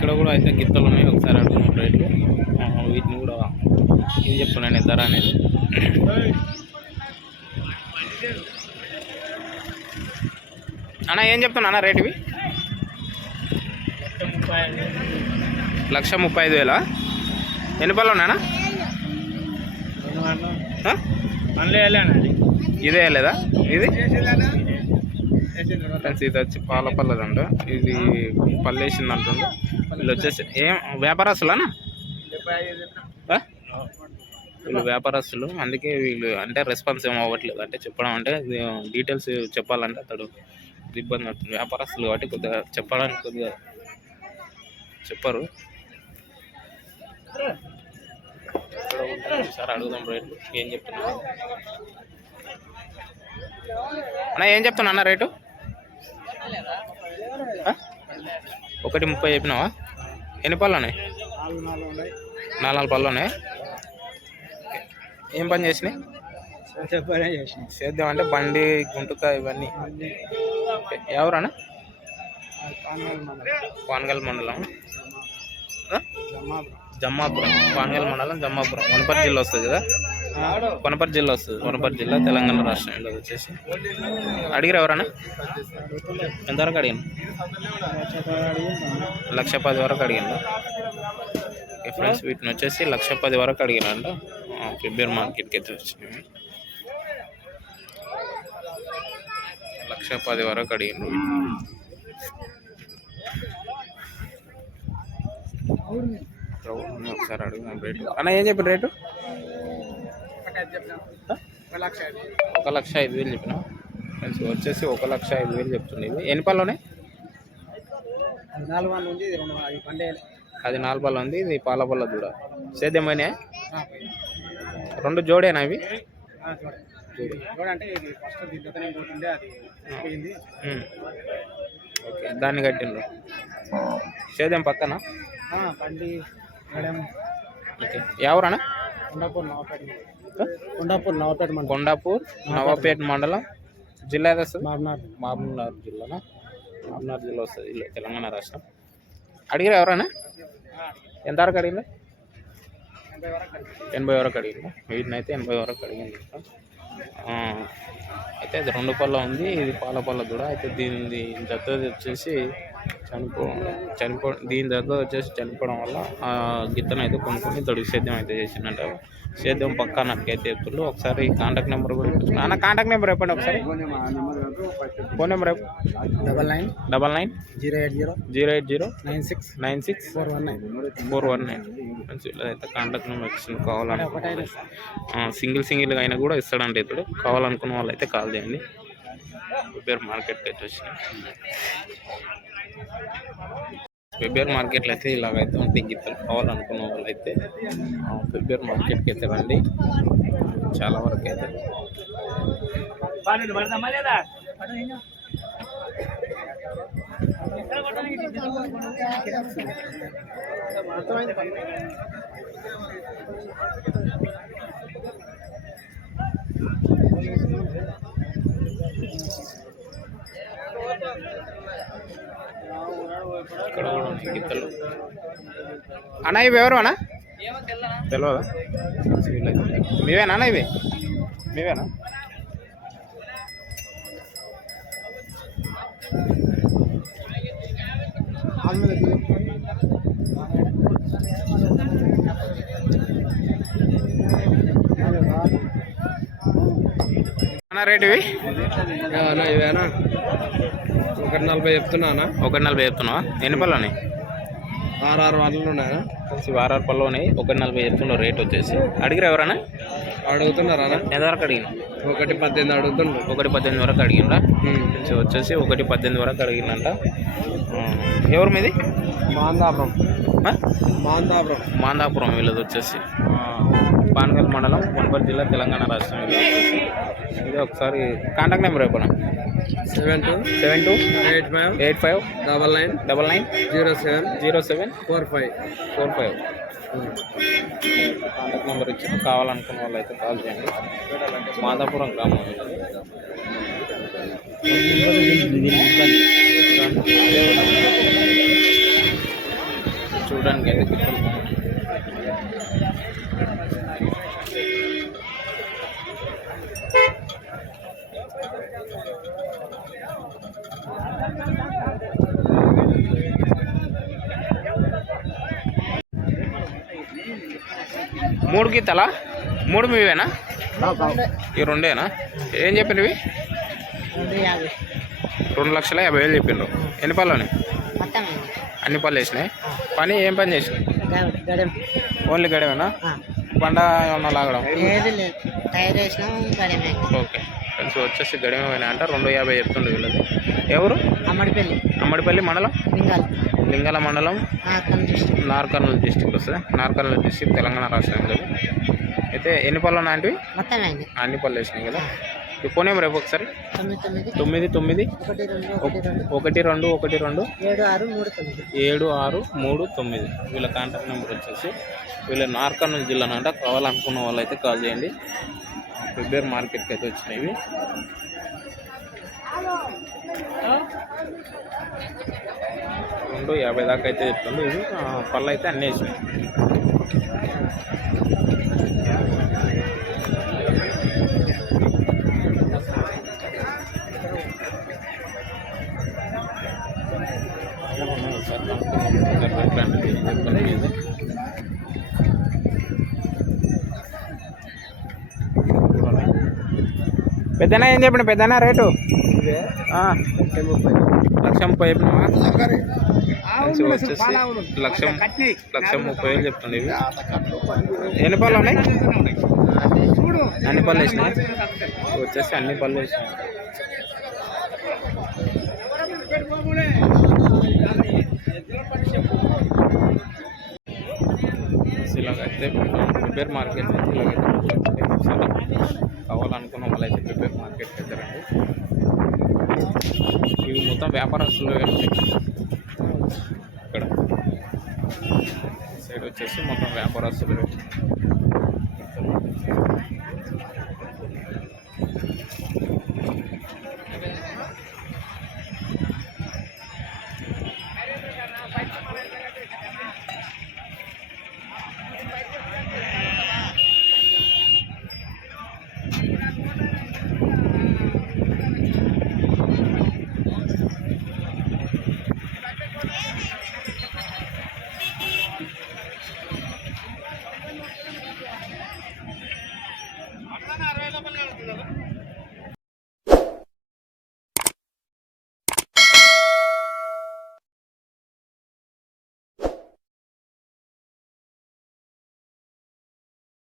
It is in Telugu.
ఇక్కడ కూడా అయితే గిత్తలు ఉన్నాయి. ఒకసారి అడుగుతున్నాం రేట్లు. వీటిని కూడా ఏం చెప్తున్నాను ధర అనేది. అన్న ఏం చెప్తున్నా అన్న రేట్ ఇవి? లక్ష ముప్పై ఐదు వేలా? ఎన్ని పళ్ళు ఉన్నాయన్నా? ఇదే లేదా ఇది? ఫ్రెండ్స్ ఇది వచ్చి పాల పల్లదంట ఇది పళ్ళు వేసింది అంటుండు వీళ్ళు వచ్చేసి ఏం వ్యాపారస్తులనా? వీళ్ళు వ్యాపారస్తులు. అందుకే వీళ్ళు అంటే రెస్పాన్స్ ఏం అవ్వట్లేదు. అంటే చెప్పడం అంటే డీటెయిల్స్ చెప్పాలంటే అతడు ఇబ్బంది అవుతుంది వ్యాపారస్తులు కాబట్టి కొద్దిగా చెప్పడానికి కొద్దిగా చెప్పరు. సార్ అడుగుదాం రేటు. ఏం చెప్తున్నా అన్న ఏం చెప్తున్నా అన్న రేటు ఆ? ఒకటి ముప్పై చెప్పినావా? ఎన్ని పళ్ళు ఉన్నాయి? నాలుగు నాలుగు పళ్ళు ఉన్నాయి. ఏం పని చేసినాయి? సేద్యం అంటే బండి గుంటుక ఇవన్నీ. ఎవరన్నా? పానగల్ మండలం? జమ్మాపురం. పానగల్ మండలం జమ్మాపురం. వనపర్తి జిల్లా వస్తుంది కదా? వనపర్తి జిల్లా వస్తుంది. వనపర్తి జిల్లా తెలంగాణ రాష్ట్రం. ఇది వచ్చేసి. అడిగిరా ఎవరన్నా? ఎంతవరకు అడిగాను లక్ష పది వరకు అడిగాను ఫ్రెండ్స్ వీటిని వచ్చేసి లక్ష పది వరకు అడిగినంట ఫిబ్రవరి మార్కెట్కి అయితే వచ్చినాయి. లక్ష పది వరకు అడిగాను ఒకసారి అడుగుదాం రేటు. అన్న ఏం చెప్పిన రేటు? ఒక లక్ష ఐదు వేలు చెప్పిన. ఫ్రెండ్స్ వచ్చేసి ఒక లక్ష ఐదు వేలు చెప్తుంది ఇది. ఎన్ని పళ్ళు ఉన్నాయి అది నాలుగు పళ్ళు ఉంది ఇది పాల పళ్ళ దూడ. సేద్యమైన రెండు జోడేనా ఇవి. ఓకే దాన్ని కట్టిండ్రు. సేద్యం పక్కన? ఓకే. ఎవరన్నా? కొండాపూర్ నవపేట కొండాపూర్ నవపేట మండలం. కొండాపూర్ నవాపేట మండలం. జిల్లా ఏది వస్తుంది? మామనార్. మహబూబ్నగర్ జిల్లానా? మహబూబ్నగర్ జిల్లా వస్తుంది. ఇల్లు తెలంగాణ రాష్ట్రం. అడిగిరా ఎవరన్నా ఎంతవరకు అడిగింది? ఎనభై వరకు అడిగింది? వీటిని అయితే ఎనభై వరకు అడిగింది. ఆ, అయితే అది రెండు పళ్ళ ఉంది. ఇది పాల పళ్ళ కూడా. అయితే దీని జత వచ్చేసి చనిపో చనిపో దీని దగ్గర వచ్చేసి చనిపోవడం వల్ల ఆ గిత్తను అయితే కొనుక్కొని తొడిగి సేద్యం అయితే చేసిందంట. సేద్యం పక్కా నాకైతే చెప్తుండ్రు. ఒకసారి కాంటాక్ట్ నెంబర్ కూడా అన్న కాంటాక్ట్ నెంబర్ చెప్పండి ఒకసారి. Phone number double nine double nine zero eight zero zero eight zero nine six nine six four one nine four one nine అయితే కాంటాక్ట్ నెంబర్ ఇచ్చింది. కావాలనుకుంటే సింగిల్ సింగిల్గా అయినా కూడా ఇస్తాడంటే ఇప్పుడు కావాలనుకున్న వాళ్ళు అయితే కాల్ చేయండి. వెబ్బేర్ మార్కెట్కి అయితే వచ్చినాయి వెబ్బేర్ మార్కెట్లో అయితే ఇలాగైతే ఉంటాయి గిత్తలు కావాలనుకున్న వాళ్ళు అయితే వెబ్బేర్ మార్కెట్కి అయితే రండి చాలా వరకు అయితే ఇక్కడ కూడా ఉన్నాయి గిత్తలు. అన్న ఇవి ఎవరు అన్న? తెలియదా మీవేనా అన్న ఇవి? మీవేనా? అన్న రేట్ ఇవి? ఇవేనా? ఒకటి నలభై చెప్తున్నానా? ఒకటి నలభై చెప్తున్నావా? ఎన్ని పళ్ళు ఉన్నాయి ఆరు ఆరు వందలు ఉన్నాయా? కలిసి వారారు పళ్ళు ఉన్నాయి. ఒకటి నలభై చెప్తున్నారు రేట్ వచ్చేసి. అడిగిరా ఎవరన్నా? అడుగుతున్నారా? ఎంత వరకు అడిగిన? ఒకటి పద్దెనిమిది అడుగుతుండ్రు ఒకటి పద్దెనిమిది వరకు అడిగిండ్రా? వచ్చేసి ఒకటి పద్దెనిమిది వరకు అడిగిందంట. ఎవరు మీది? మాందాపురం? మాందాపురం. మాందాపురం వీళ్ళది వచ్చేసి. పానగల్ మండలం వనపర్తి జిల్లా తెలంగాణ రాష్ట్రం ఇది ఒకసారి కాంటాక్ట్ నెంబర్ చెప్పనా? Seven two. Seven two. Eight five. Eight five. Double nine. Double nine. Zero seven. Zero seven. Four five. Four five. Contact number ఇచ్చి కావాలనుకున్న వాళ్ళు అయితే కాల్ చేయండి. మాదాపురం గ్రామం. చూడడానికి అయితే మూడు గీతలా మూడు మీవేనా ఈ రెండేనా? ఏం యాభై రెండు లక్షల యాభై వేలు చెప్పిండ్రు ఎన్ని పళ్ళని అన్ని పళ్ళు వేసినాయి పని ఏం పని చేసినాయి? ఓన్లీ గడమేనా బండ ఏమన్నా లాగడం? ఓకే. ఫ్రెండ్స్ వచ్చేసి గడిమే అంట రెండు యాభై చెప్తుండే వీళ్ళది. ఎవరు? అమ్మడిపల్లి అమ్మడిపల్లి మండలం? లింగాలు. లింగాల మండలం? నార్కర్నూలు డిస్టిక్ వస్తుంది. నార్కర్నూలు డిస్టిక్ తెలంగాణ రాష్ట్రం కదా అయితే ఎన్ని పళ్ళు మొత్తం అయింది అన్ని పళ్ళు వేసినాయి కదా? ఈ పోనీ రేపు ఒకసారి. తొమ్మిది తొమ్మిది. ఒకటి రెండు ఒకటి రెండు. ఏడు ఆరు మూడు తొమ్మిది. వీళ్ళ కాంటాక్ట్ నెంబర్ వచ్చేసి వీళ్ళ నార్కర్నూలు జిల్లానంట కావాలనుకున్న వాళ్ళు అయితే కాల్ చేయండి. ప్రిపేర్ మార్కెట్కి అయితే వచ్చినాయి రెండు యాభై దాకా అయితే చెప్తుంది. ఇవి పళ్ళు అయితే అన్నీ వేసినాయి పెద్దనా ఏం చెప్పండి పెద్దనా రేటు? లక్ష ముప్పై. చెప్పినావా? వచ్చేసి లక్ష లక్ష ముప్పై వేలు చెప్తుంది ఇవి. ఎన్ని పళ్ళు ఉన్నాయి? అన్ని పళ్ళు వేసినాయి? వచ్చేసి అన్ని పళ్ళు వేసినాయి? ఇలాగైతే ప్రిపేర్ మార్కెట్ నుంచి ఇలాగైతే కావాలనుకున్న వాళ్ళైతే ప్రిపేర్ మార్కెట్కి వెళ్తారండి. ఇవి మొత్తం వ్యాపారస్తులు ఇక్కడ. సైడ్ వచ్చేసి మొత్తం వ్యాపారస్తులు.